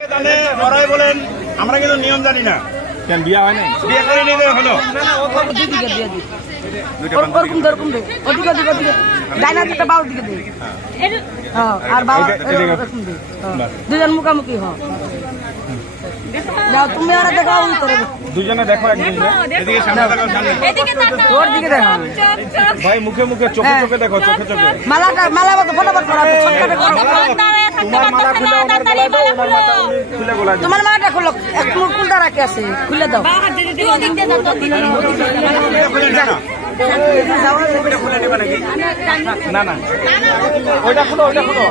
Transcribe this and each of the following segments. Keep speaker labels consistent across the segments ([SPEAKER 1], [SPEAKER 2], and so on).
[SPEAKER 1] তাহলে ওরাই বলেন আমরা কিন্তু নিয়ম জানি না।
[SPEAKER 2] কেন বিয়া হয় নাই?
[SPEAKER 1] বিয়ে করে নিতে হলো
[SPEAKER 3] দিকে দিয়ে দি ওর- ওরকম ওরকম দে ওদিকে ওদিকে ওদিকে ডাইনা দিকে বাউর দিকে দে হ্যাঁ আর বাবা
[SPEAKER 2] এটা- এটা-
[SPEAKER 3] এরকম দে হ্যাঁ। দুজন মুখামুখি হ। যাও তুমি ওরা দেখো আমি তোরে
[SPEAKER 2] দুজনে দেখো একদিন
[SPEAKER 1] এদিকে সামনে থাকো সামনে
[SPEAKER 3] তোর দিকে দেখো।
[SPEAKER 2] ভাই মুখে মুখে চোখে
[SPEAKER 3] হ্যাঁ।
[SPEAKER 2] চোখে দেখো চোখে চোখে।
[SPEAKER 3] মালা মতো ফটাফট করা ছটকাটে করো
[SPEAKER 2] তোমার মালা খুলে ওনার গলায় দাও ওনার মাথা উনি খুলে
[SPEAKER 3] তোমার মালাটা খুলো এক মুখ কুলটা রাখে আছে খুলে দাও
[SPEAKER 1] না, না।
[SPEAKER 2] না না ওইটা খুলো খুলো।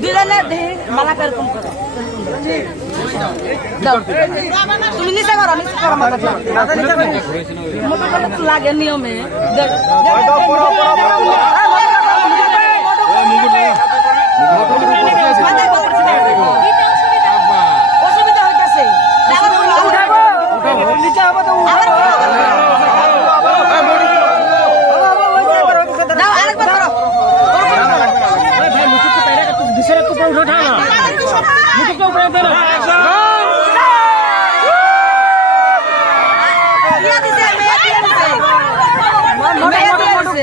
[SPEAKER 3] দুজনে দে মালাটা করো তুমি নিচে করো নিচে করো তো লাগে নিয়মে অসুবিধা হইতাছে দাও আরেকবার করো দিয়া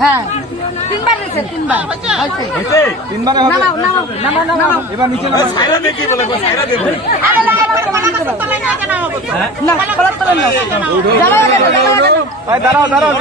[SPEAKER 3] হ্যাঁ তিনবার হয়েছে তিনবার হয়েছে হয়েছে?
[SPEAKER 2] তিনবারে হবে
[SPEAKER 3] নামাও নামাও নামাও নামাও
[SPEAKER 2] এবার নিচে নামাও
[SPEAKER 1] সাইরা কি বলে।
[SPEAKER 3] আরে না, না, কলার
[SPEAKER 2] দাঁড়াও দাঁড়াও